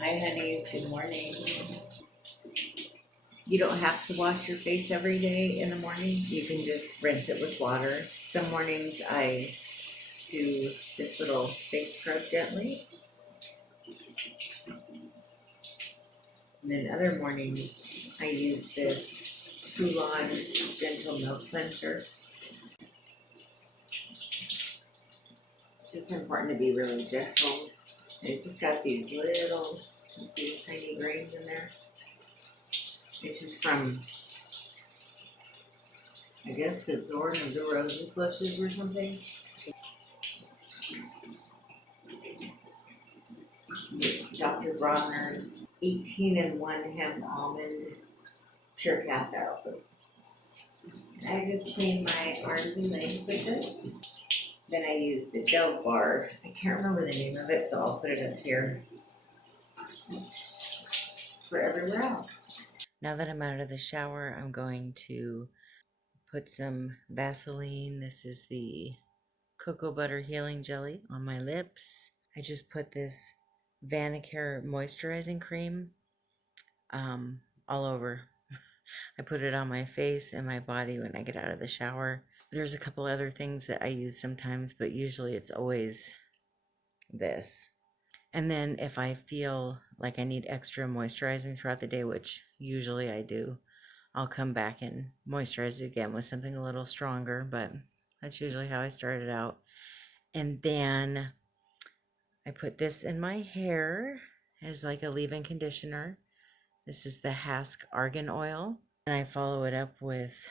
Hi, honeys. Good morning. You don't have to wash your face every day in the morning. You can just rinse it with water. Some mornings I do this little face scrub gently. And then other mornings I use this Toulon Gentle Milk Cleanser. It's just important to be really gentle. And it's just got these little tiny grains in there. It's just from, I guess, the Zorn of the Roses blushes or something. Dr. Bronner's 18-in-1 hemp almond pure cacao. I just clean my arms and legs with this. Then I use the gel bar. I can't remember the name of it, so I'll put it up here for everywhere else. Now that I'm out of the shower, I'm going to put some Vaseline. This is the cocoa butter healing jelly on my lips. I just put this Vanicare moisturizing cream all over. I put it on my face and my body when I get out of the shower. There's a couple other things that I use sometimes, but usually it's always this. And then if I feel like I need extra moisturizing throughout the day, which usually I do, I'll come back and moisturize it again with something a little stronger, but that's usually how I started out. And then I put this in my hair as like a leave-in conditioner. This is the Hask Argan Oil. And I follow it up with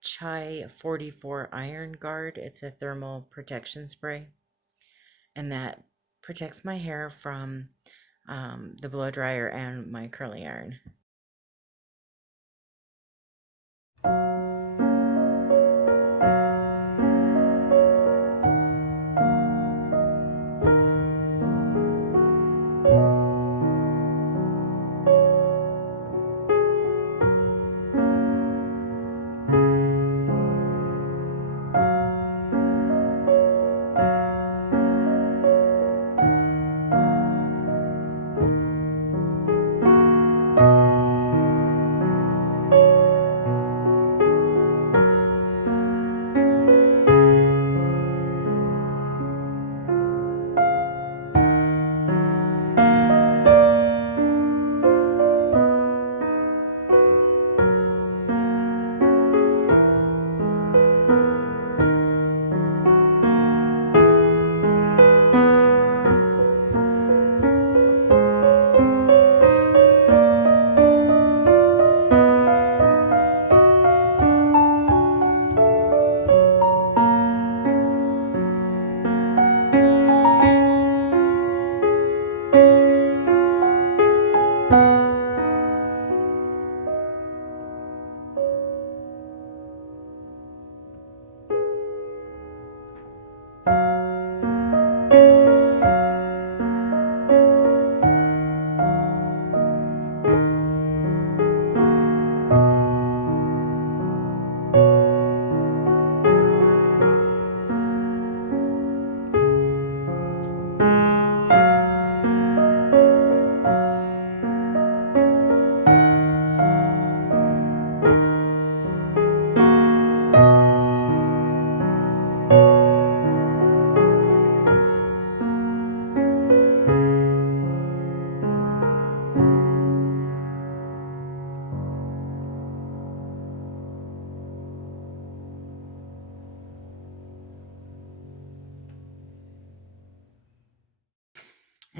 Chai 44 Iron Guard. It's a thermal protection spray. And that protects my hair from the blow dryer and my curling iron.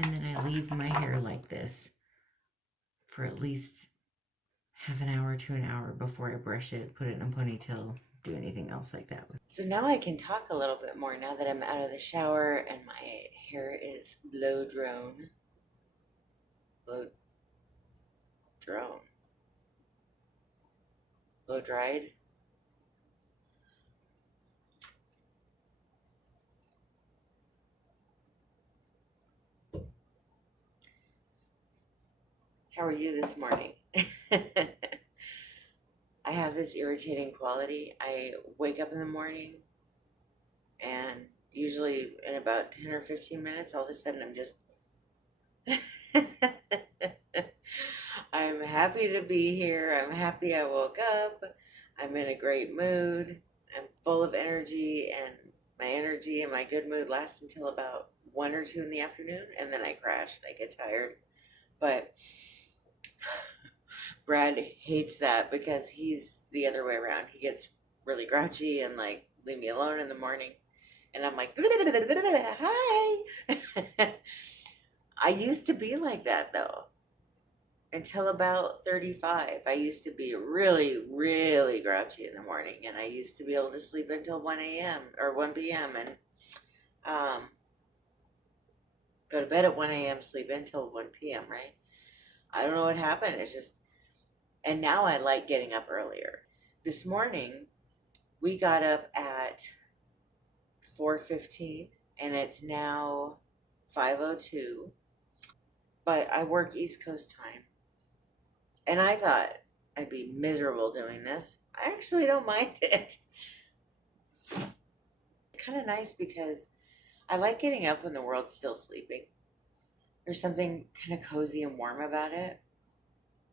And then I leave my hair like this for at least half an hour to an hour before I brush it, put it in a ponytail, do anything else like that. So now I can talk a little bit more now that I'm out of the shower and my hair is blow dried. How are you this morning? I have this irritating quality. I wake up in the morning and usually in about 10 or 15 minutes, all of a sudden I'm just happy to be here. I'm happy I woke up. I'm in a great mood. I'm full of energy, and my energy and my good mood lasts until about 1 or 2 in the afternoon, and then I crash. I get tired. But Brad hates that because he's the other way around. He gets really grouchy and like, leave me alone in the morning. And I'm like, hi. I used to be like that though. Until about 35, I used to be really, really grouchy in the morning, and I used to be able to sleep until 1 a.m. or 1 p.m. and um, go to bed at 1 a.m., sleep until 1 p.m., right? I don't know what happened. It's just, and now I like getting up earlier. This morning, we got up at 4:15, and it's now 5:02, but I work East Coast time. And I thought I'd be miserable doing this. I actually don't mind it. It's kind of nice because I like getting up when the world's still sleeping. There's something kind of cozy and warm about it.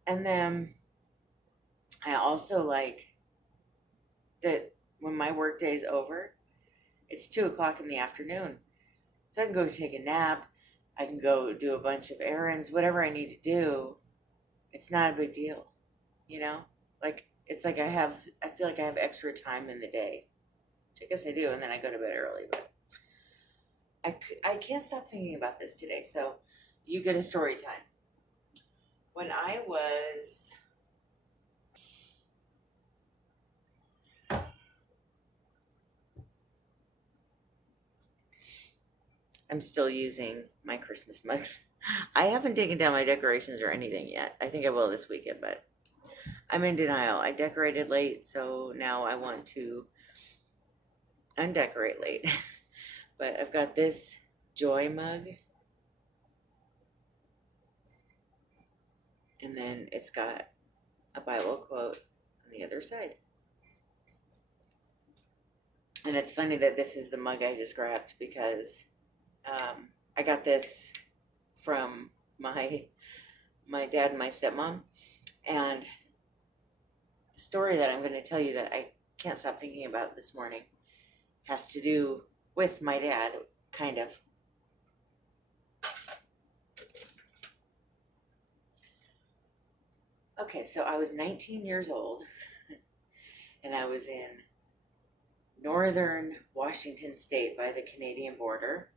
And then I also like that when my work day's over, it's 2 o'clock in the afternoon. So I can go take a nap. I can go do a bunch of errands, whatever I need to do. It's not a big deal, you know? Like, it's like I feel like I have extra time in the day. Which I guess I do, and then I go to bed early. But I can't stop thinking about this today. So you get a story time. When I'm still using my Christmas mugs. I haven't taken down my decorations or anything yet. I think I will this weekend, but I'm in denial. I decorated late, so now I want to undecorate late. But I've got this joy mug, and then it's got a Bible quote on the other side. And it's funny that this is the mug I just grabbed because I got this from my dad and my stepmom. And the story that I'm going to tell you that I can't stop thinking about this morning has to do with my dad, kind of. Okay, so I was 19 years old, and I was in northern Washington state by the Canadian border.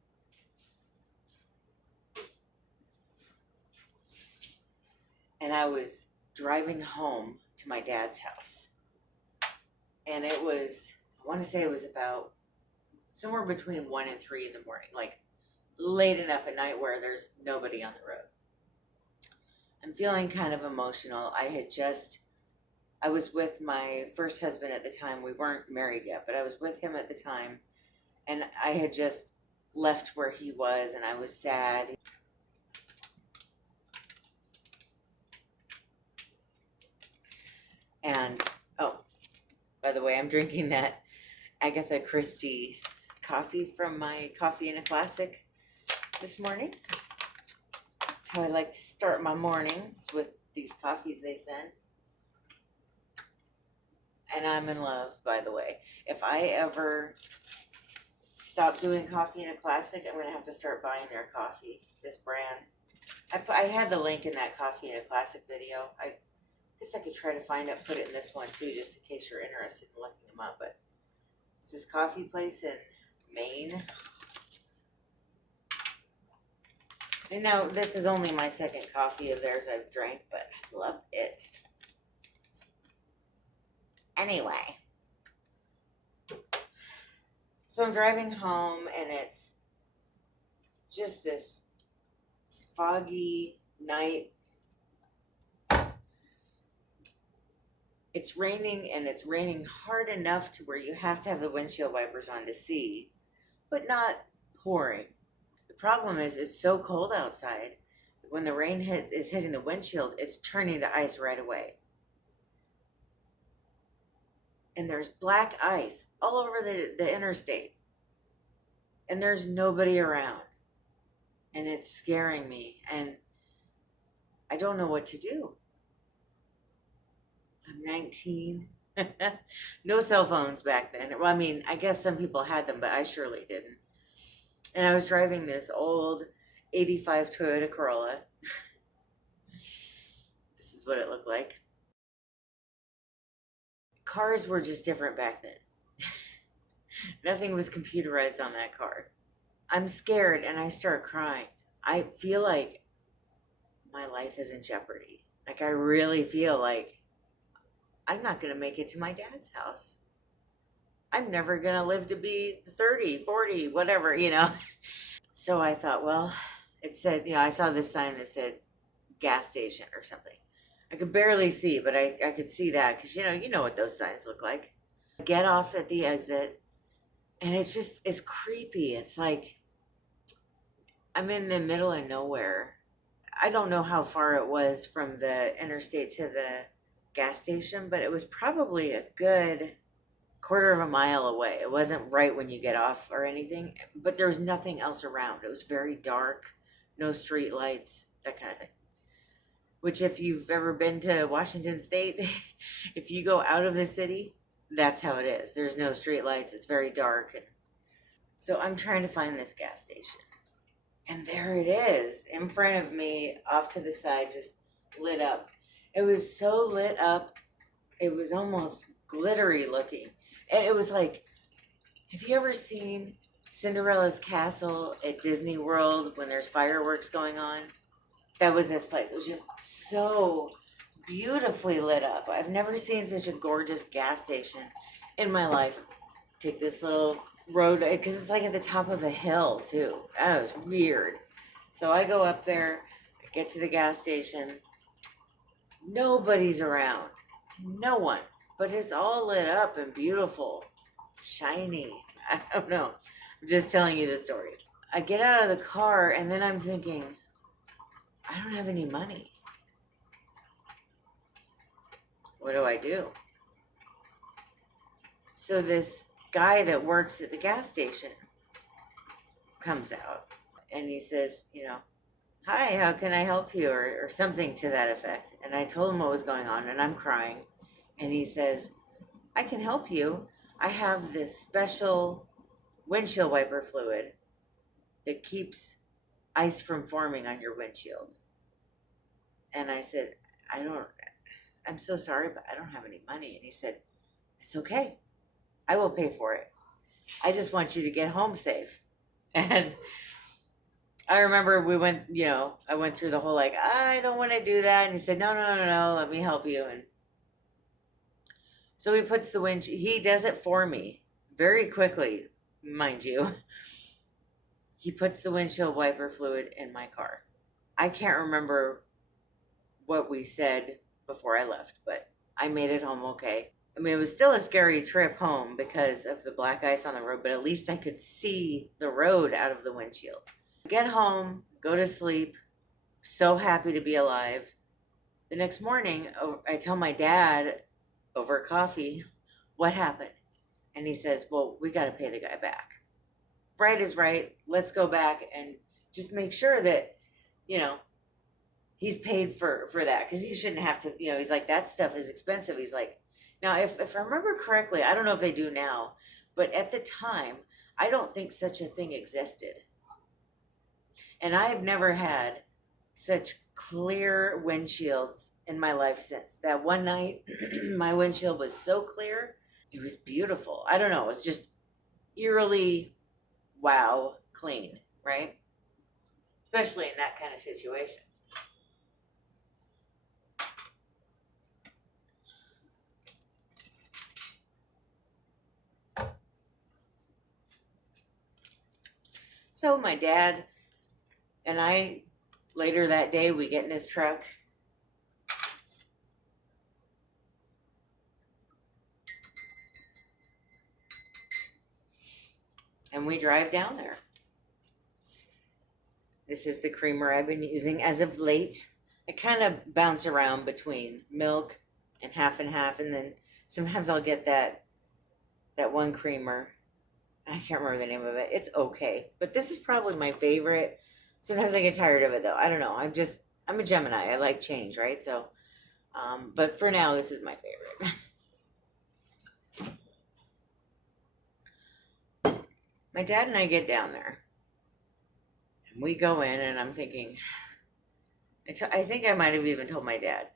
And I was driving home to my dad's house. And it was, I want to say it was about somewhere between 1 and 3 in the morning, like late enough at night where there's nobody on the road. I'm feeling kind of emotional. I was with my first husband at the time. We weren't married yet, but I was with him at the time. And I had just left where he was, and I was sad. And, oh, by the way, I'm drinking that Agatha Christie coffee from my Coffee in a Classic this morning. That's how I like to start my mornings, with these coffees they send. And I'm in love, by the way. If I ever stop doing Coffee in a Classic, I'm going to have to start buying their coffee, this brand. I had the link in that Coffee in a Classic video. I guess I could try to find it, put it in this one too, just in case you're interested in looking them up. But it's this coffee place in Maine. And now this is only my second coffee of theirs I've drank, but I love it. Anyway, so I'm driving home, and it's just this foggy night. It's raining, and it's raining hard enough to where you have to have the windshield wipers on to see, but not pouring. The problem is it's so cold outside. When the rain is hitting the windshield, it's turning to ice right away. And there's black ice all over the interstate. And there's nobody around. And it's scaring me. And I don't know what to do. I'm 19. No cell phones back then. Well, I mean, I guess some people had them, but I surely didn't. And I was driving this old 85 Toyota Corolla. This is what it looked like. Cars were just different back then. Nothing was computerized on that car. I'm scared and I start crying. I feel like my life is in jeopardy. Like, I really feel like I'm not going to make it to my dad's house. I'm never going to live to be 30, 40, whatever, you know. So I thought, well, it said, you know, I saw this sign that said gas station or something. I could barely see, but I could see that because, you know what those signs look like. I get off at the exit and it's creepy. It's like I'm in the middle of nowhere. I don't know how far it was from the interstate to the gas station, but it was probably a good quarter of a mile away. It wasn't right when you get off or anything, but there was nothing else around. It was very dark, no street lights, that kind of thing. Which, if you've ever been to Washington State, if you go out of the city, that's how it is. There's no street lights. It's very dark. And so I'm trying to find this gas station. And there it is in front of me, off to the side, just lit up. It was so lit up, it was almost glittery looking. And it was like, have you ever seen Cinderella's Castle at Disney World when there's fireworks going on? That was this place. It was just so beautifully lit up. I've never seen such a gorgeous gas station in my life. Take this little road, because it's like at the top of a hill too. That was weird. So I go up there, I get to the gas station. Nobody's around. No one. But it's all lit up and beautiful. Shiny. I don't know. I'm just telling you the story. I get out of the car and then I'm thinking, I don't have any money. What do I do? So this guy that works at the gas station comes out and he says, hi, how can I help you? Or something to that effect. And I told him what was going on and I'm crying. And he says, I can help you. I have this special windshield wiper fluid that keeps ice from forming on your windshield. And I said, I'm so sorry, but I don't have any money. And he said, it's okay. I will pay for it. I just want you to get home safe. And I remember we went, I went through the whole I don't want to do that. And he said, no, let me help you. And so he puts he does it for me very quickly, mind you. He puts the windshield wiper fluid in my car. I can't remember what we said before I left, but I made it home okay. I mean, it was still a scary trip home because of the black ice on the road, but at least I could see the road out of the windshield. Get home, go to sleep, so happy to be alive. The next morning, I tell my dad over coffee what happened. And he says, well, we got to pay the guy back. Right is right. Let's go back and just make sure that, he's paid for that, because he shouldn't have to, he's like, that stuff is expensive. He's like, now, if I remember correctly, I don't know if they do now, but at the time, I don't think such a thing existed. And I have never had such clear windshields in my life since. That one night, my windshield was so clear. It was beautiful. I don't know. It was just eerily, wow, clean, right? Especially in that kind of situation. So my dad and I, later that day, we get in his truck. And we drive down there. This is the creamer I've been using as of late. I kind of bounce around between milk and half, and then sometimes I'll get that one creamer. I can't remember the name of it. It's okay. But this is probably my favorite. Sometimes I get tired of it though. I don't know. I'm a Gemini. I like change, right? So But for now, this is my favorite. My dad and I get down there, and we go in, and I'm thinking, I think I might have even told my dad,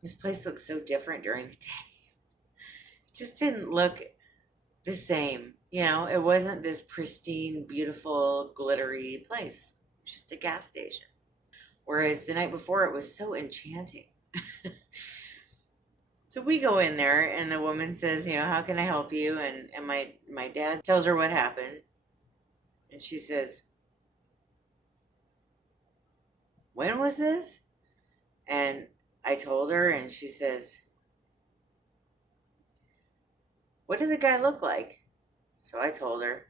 this place looks so different during the day. It just didn't look the same. You know, it wasn't this pristine, beautiful, glittery place. It was just a gas station. Whereas the night before, it was so enchanting. So we go in there, and the woman says, you know, how can I help you? And my dad tells her what happened. And she says, when was this? And I told her, and she says, what did the guy look like? So I told her.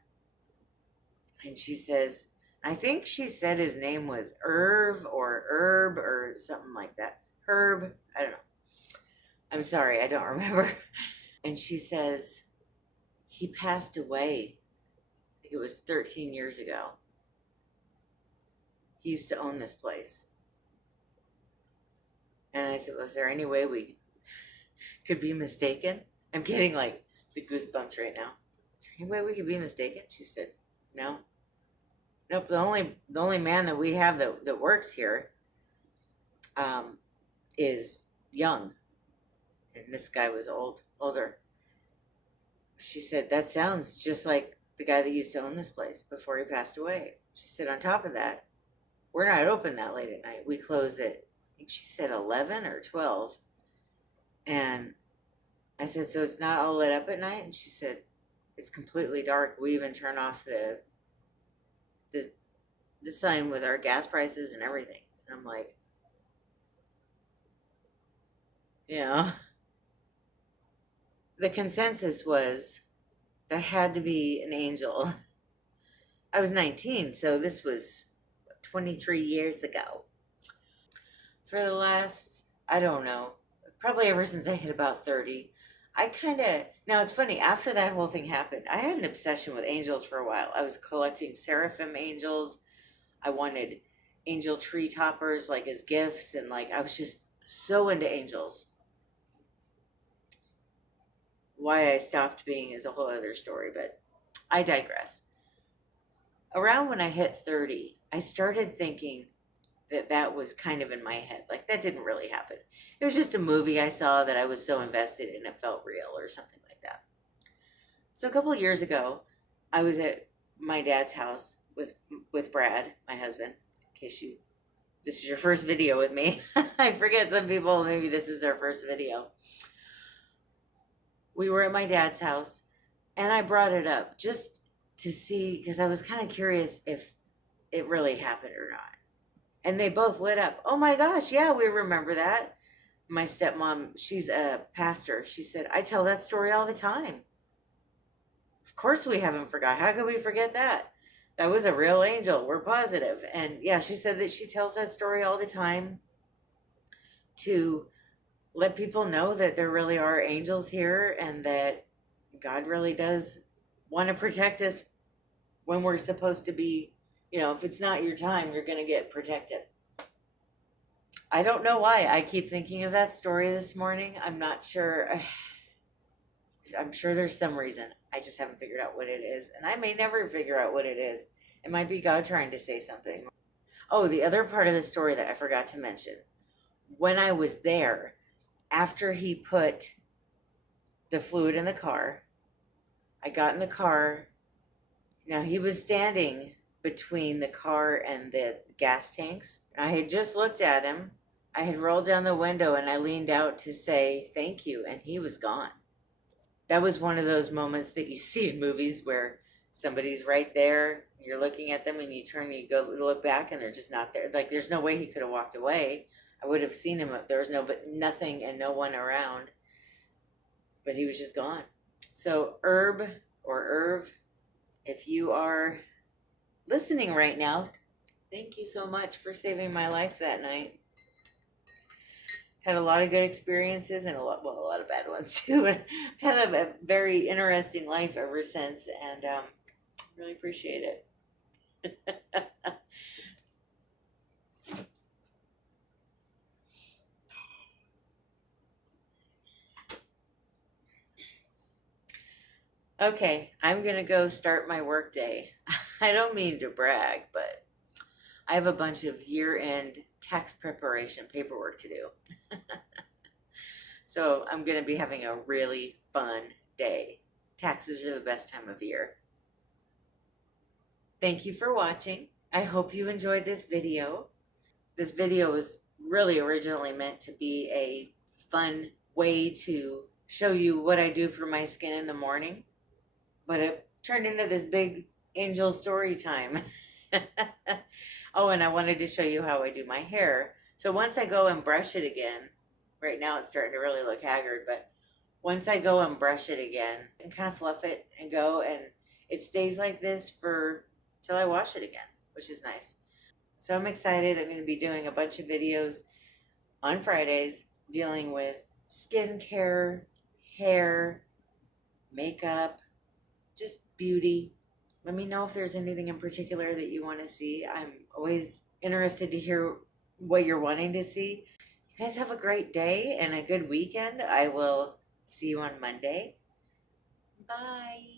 And she says, I think she said his name was Herb or something like that. Herb, I don't know. I'm sorry, I don't remember. And she says, he passed away. I think it was 13 years ago. He used to own this place. And I said, was there any way we could be mistaken? I'm getting like the goosebumps right now. Is there any way we could be mistaken? She said, no. Nope, the only man that we have that works here is young. And this guy was older. She said, that sounds just like the guy that used to own this place before he passed away. She said, on top of that, we're not open that late at night. We close at, I think she said 11 or 12. And I said, so it's not all lit up at night? And she said, it's completely dark. We even turn off the sign with our gas prices and everything. And I'm like, you know, the consensus was that had to be an angel. I was 19, so this was 23 years ago. For the last, I don't know, probably ever since I hit about 30, now it's funny, after that whole thing happened, I had an obsession with angels for a while. I was collecting seraphim angels. I wanted angel tree toppers like as gifts, and like I was just so into angels. Why I stopped being is a whole other story, but I digress. Around when I hit 30, I started thinking that was kind of in my head. Like, that didn't really happen. It was just a movie I saw that I was so invested in, it felt real or something like that. So a couple of years ago, I was at my dad's house with Brad, my husband, in case this is your first video with me. I forget, some people, maybe this is their first video. We were at my dad's house, and I brought it up just to see, because I was kind of curious if it really happened or not. And they both lit up. Oh my gosh, yeah, we remember that. My stepmom, she's a pastor. She said, I tell that story all the time. Of course we haven't forgot. How could we forget that? That was a real angel. We're positive. And yeah, she said that she tells that story all the time to let people know that there really are angels here and that God really does want to protect us when we're supposed to be, you know, if it's not your time, you're going to get protected. I don't know why I keep thinking of that story this morning. I'm not sure. I'm sure there's some reason. I just haven't figured out what it is. And I may never figure out what it is. It might be God trying to say something. Oh, the other part of the story that I forgot to mention. When I was there, after he put the fluid in the car, I got in the car. Now, he was standing between the car and the gas tanks. I had just looked at him. I had rolled down the window and I leaned out to say thank you, and he was gone. That was one of those moments that you see in movies where somebody's right there, you're looking at them, and you turn and you go look back and they're just not there. Like, there's no way he could have walked away. I would have seen him. There was nothing and no one around, but he was just gone. So Herb or Irv, if you are listening right now, thank you so much for saving my life that night. Had a lot of good experiences and a lot of bad ones too. But had a very interesting life ever since, and really appreciate it. Okay, I'm gonna go start my work day. I don't mean to brag, but I have a bunch of year-end tax preparation paperwork to do. So I'm gonna be having a really fun day. Taxes are the best time of year. Thank you for watching. I hope you enjoyed this video. This video was really originally meant to be a fun way to show you what I do for my skin in the morning, but it turned into this big angel story time. Oh, and I wanted to show you how I do my hair. So once I go and brush it again, right now it's starting to really look haggard, but once I go and brush it again and kind of fluff it and go, and it stays like this for till I wash it again, which is nice. So I'm excited. I'm going to be doing a bunch of videos on Fridays dealing with skincare, hair, makeup, just beauty. Let me know if there's anything in particular that you want to see. I'm always interested to hear what you're wanting to see. You guys have a great day and a good weekend. I will see you on Monday. Bye.